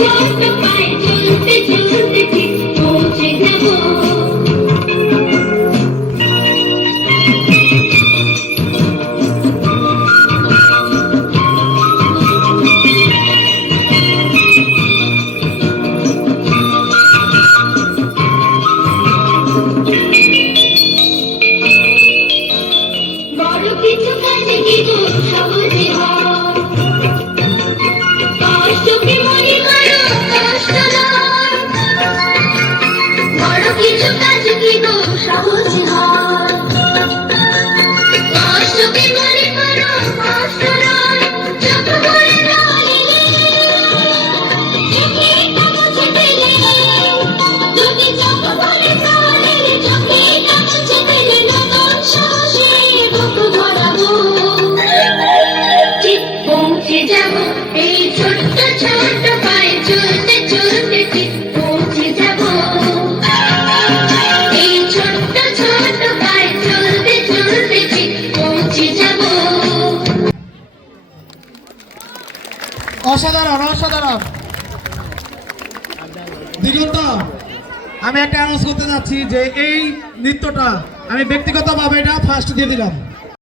ছোট পায়ে চলতে চলতে ঠিক পৌঁছে যাব। বড় কিছু কাজে কি গো সহজে হয়, কষ্টকে মনে করো কষ্ট নয়। বড় কিছু কাজে কি গো সহজে হয়, কষ্টকে মনে করো কষ্ট নয়। চোখ ভরে রইলে চোখেটা মুছে দিলে, দুটি চোখ ভরে রইলে চোখেটা মুছে দিলে, নতুন সাহসে বুক ভরাবো। ঠিক পৌঁছে যাব এই ছোট্ট ছোট্ট পায়ে চলতে চলতে, ঠিক পৌঁছে যাব। এই ছোট্ট ছোট্ট পায়ে চলতে চলতে ঠিক পৌঁছে যাব। অসাধারণ অসাধারণ। দিগন্ত, আমি একটা অ্যানাউন্স করতে যাচ্ছি যে এই নৃত্যটা আমি ব্যক্তিগতভাবে এটা ফার্স্ট দিয়ে দিলাম।